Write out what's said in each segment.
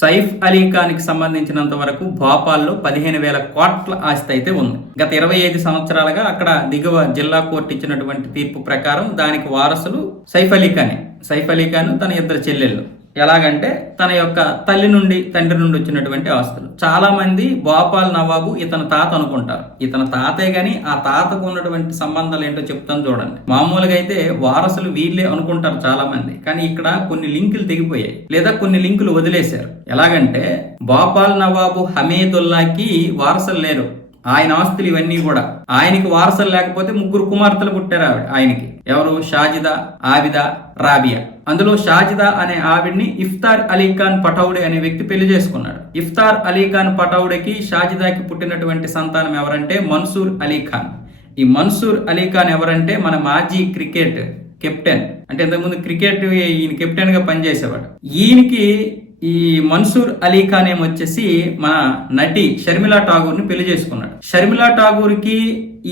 సైఫ్ అలీ ఖాన్కి సంబంధించినంత వరకు భోపాల్లో పదిహేను వేల కోట్ల ఆస్తి అయితే ఉంది. గత ఇరవై ఐదు సంవత్సరాలుగా అక్కడ దిగువ జిల్లా కోర్టు ఇచ్చినటువంటి తీర్పు ప్రకారం దానికి వారసులు సైఫ్ అలీ ఖానే. సైఫ్ అలీ ఖాన్ తన ఇద్దరు చెల్లెళ్ళు. ఎలాగంటే తన యొక్క తల్లి నుండి తండ్రి నుండి వచ్చినటువంటి ఆస్తులు. చాలా మంది భోపాల్ నవాబు ఇతని తాత అనుకుంటారు. ఇతని తాతే గాని ఆ తాతకు ఉన్నటువంటి సంబంధాలు ఏంటో చెప్తాను చూడండి. మామూలుగా అయితే వారసులు వీళ్ళే అనుకుంటారు చాలా మంది కానీ ఇక్కడ కొన్ని లింకులు తెగిపోయాయి. లేదా కొన్ని లింకులు వదిలేశారు. ఎలాగంటే భోపాల్ నవాబు హమీదుల్లాకి వారసులు లేరు. ఆయన ఆస్తులు ఇవన్నీ కూడా. ఆయనకి వారసులు లేకపోతే ముగ్గురు కుమార్తెలు పుట్టారు ఆవిడ ఆయనకి. ఎవరు? షాజిదా ఆబిదా రాబియా. అందులో షాజిదా అనే ఆవిడ్ని ఇఫ్తార్ అలీఖాన్ పటౌడే అనే వ్యక్తి పెళ్ళి చేసుకున్నాడు. ఇఫ్తార్ అలీఖాన్ పటౌడేకి షాజిదాకి పుట్టినటువంటి సంతానం ఎవరంటే మన్సూర్ అలీ ఖాన్. ఈ మన్సూర్ అలీ ఖాన్ ఎవరంటే మన మాజీ క్రికెట్ కెప్టెన్. అంటే ఇంతకుముందు క్రికెట్ ఈయన కెప్టెన్గా పనిచేసేవాడు. ఈయనకి ఈ మన్సూర్ అలీ ఖాన్ ఏమొచ్చేసి మన నటి షర్మిలా ఠాగూర్ని పెళ్ళి చేసుకున్నాడు. షర్మిలా ఠాగూర్కి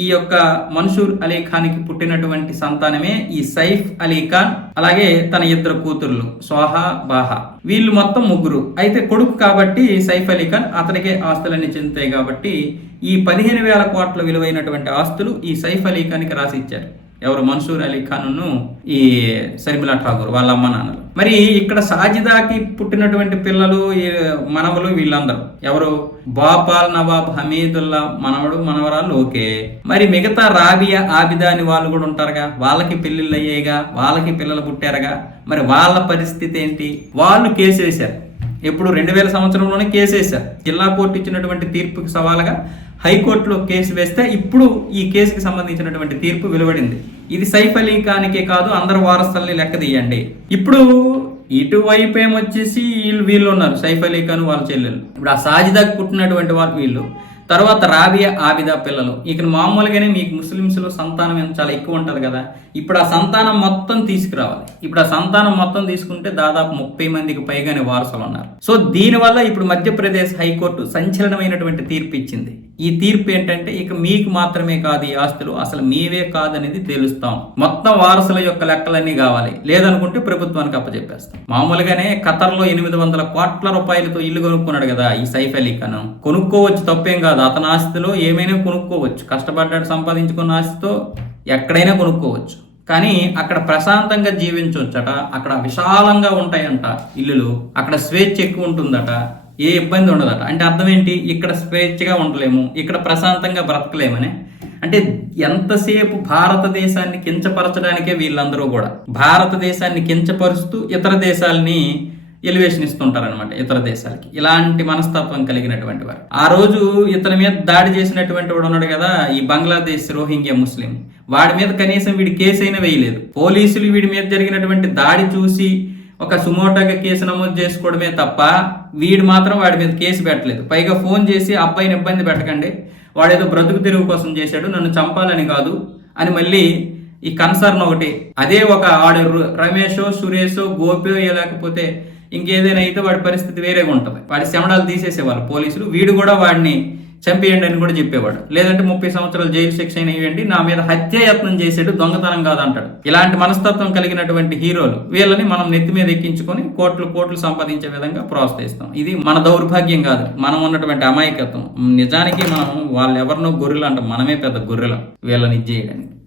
ఈ యొక్క మన్సూర్ అలీ ఖాన్కి పుట్టినటువంటి సంతానమే ఈ సైఫ్ అలీ ఖాన్ అలాగే తన ఇద్దరు కూతుర్లు సోహా బాహా. వీళ్ళు మొత్తం ముగ్గురు. అయితే కొడుకు కాబట్టి సైఫ్ అలీ ఖాన్ అతనికే ఆస్తులన్నీ చెందుతాయి కాబట్టి ఈ పదిహేను వేల కోట్ల విలువైనటువంటి ఆస్తులు ఈ సైఫ్ అలీ ఖాన్కి రాసి ఇచ్చారు. ఎవరు? మన్సూర్ అలీ ఖాన్ను ఈ శర్మిలా ఠాగూర్ వాళ్ళ అమ్మ నాన్నలు. మరి ఇక్కడ సాజిదాకి పుట్టినటువంటి పిల్లలు మనవలు వీళ్ళందరూ. ఎవరు? బాపాల్ నవాబ్ హమీదుల్లా మనవడు మనవరాలు ఓకే మరి మిగతా రాబియా ఆబిదా అని వాళ్ళు కూడా ఉంటారుగా. వాళ్ళకి పెళ్ళిళ్ళు అయ్యాయిగా వాళ్ళకి పిల్లలు పుట్టారుగా. మరి వాళ్ళ పరిస్థితి ఏంటి? వాళ్ళు కేసు వేశారు ఎప్పుడు? రెండు వేల సంవత్సరంలోనే కేసు వేశారు జిల్లా కోర్టు ఇచ్చినటువంటి తీర్పుకి సవాలుగా హైకోర్టులో కేసు వేస్తే ఇప్పుడు ఈ కేసుకి సంబంధించినటువంటి తీర్పు వెలువడింది. ఇది సైఫ్ అలీ ఖాన్కే కాదు అందరు వారసుల్ని లెక్క తీయండి. ఇప్పుడు ఇటువైపు ఏమొచ్చేసి వీళ్ళు వీళ్ళు ఉన్నారు సైఫ్ అలీ ఖాన్ వాళ్ళ చెల్లెలు. ఇప్పుడు ఆ సాజిదాకి పుట్టినటువంటి వాళ్ళు వీళ్ళు. తర్వాత రాబియా ఆబిదా పిల్లలు. ఇక మామూలుగానే మీకు ముస్లిమ్స్లో సంతానం చాలా ఎక్కువ ఉంటుంది కదా. ఇప్పుడు ఆ సంతానం మొత్తం తీసుకురావాలి. ఇప్పుడు ఆ సంతానం మొత్తం తీసుకుంటే దాదాపు ముప్పై మందికి పైగానే వారసులు ఉన్నారు. సో దీనివల్ల ఇప్పుడు మధ్యప్రదేశ్ హైకోర్టు సంచలనమైనటువంటి తీర్పు ఇచ్చింది. ఈ తీర్పు ఏంటంటే ఇక మీకు మాత్రమే కాదు ఈ ఆస్తులు. అసలు మీవే కాదనేది తెలుస్తాం. మొత్తం వారసుల యొక్క లెక్కలన్నీ కావాలి. లేదనుకుంటే ప్రభుత్వానికి అప్పచెప్పేస్తాం మామూలుగానే ఖతర్లో ఎనిమిది వందల కోట్ల రూపాయలతో ఇల్లు కొనుక్కున్నాడు కదా ఈ సైఫ్ అలీ ఖాన్. కొనుక్కోవచ్చు తప్పేం కాదు. అతని ఆస్తిలో ఏమైనా కొనుక్కోవచ్చు. కష్టపడ్డాడు సంపాదించుకున్న ఆస్తితో ఎక్కడైనా కొనుక్కోవచ్చు. కానీ అక్కడ ప్రశాంతంగా జీవించవచ్చట అక్కడ విశాలంగా ఉంటాయంట ఇల్లులు. అక్కడ స్వేచ్ఛ ఎక్కువ ఉంటుందట. ఏ ఇబ్బంది ఉండదట. అంటే అర్థం ఏంటి? ఇక్కడ స్వేచ్ఛగా ఉండలేము. ఇక్కడ ప్రశాంతంగా బ్రతకలేమని. అంటే ఎంతసేపు భారతదేశాన్ని కించపరచడానికే వీళ్ళందరూ కూడా. భారతదేశాన్ని కించపరుస్తూ ఇతర దేశాలని ఎలివేషన్ ఇస్తుంటారనమాట ఇతర దేశాలకి. ఇలాంటి మనస్తత్వం కలిగినటువంటి వారు. ఆ రోజు ఇతని మీద దాడి చేసినటువంటి వాడు ఉన్నాడు కదా ఈ బంగ్లాదేశ్ రోహింగ్యా ముస్లిం. వాడి మీద కనీసం వీడి కేసు అయినా వేయలేదు. పోలీసులు వీడి మీద జరిగినటువంటి దాడి చూసి ఒక సుమోటోగా కేసు నమోదు చేసుకోవడమే తప్ప వీడు మాత్రం వాడి మీద కేసు పెట్టలేదు. పైగా ఫోన్ చేసి అబ్బాయిని ఇబ్బంది పెట్టకండి. వాడేదో బ్రతుకు తెరువు కోసం చేశాడు నన్ను చంపాలని కాదు అని మళ్ళీ ఈ కన్సర్న్ ఒకటి. అదే ఒక ఆడు రమేషో సురేషో గోపో లేకపోతే ఇంకేదైనా అయితే వాడి పరిస్థితి వేరేగా ఉంటుంది. వాడి శమడాలు తీసేసేవాళ్ళు పోలీసులు. వీడు కూడా వాడిని చంపేయండి అని కూడా చెప్పేవాడు. లేదంటే ముప్పై సంవత్సరాలు జైలు శిక్ష అయినా ఇవ్వండి నా మీద హత్యాయత్నం చేసేడు దొంగతనం కాదంటాడు. ఇలాంటి మనస్తత్వం కలిగినటువంటి హీరోలు వీళ్ళని మనం నెత్తి మీద ఎక్కించుకొని కోట్లు కోట్లు సంపాదించే విధంగా ప్రోత్సహిస్తాం. ఇది మన దౌర్భాగ్యం కాదు. మనం ఉన్నటువంటి అమాయకత్వం. నిజానికి మనం వాళ్ళు ఎవరినో గొర్రెలు అంటాం. మనమే పెద్ద గొర్రెలం వీళ్ళని చేయడానికి.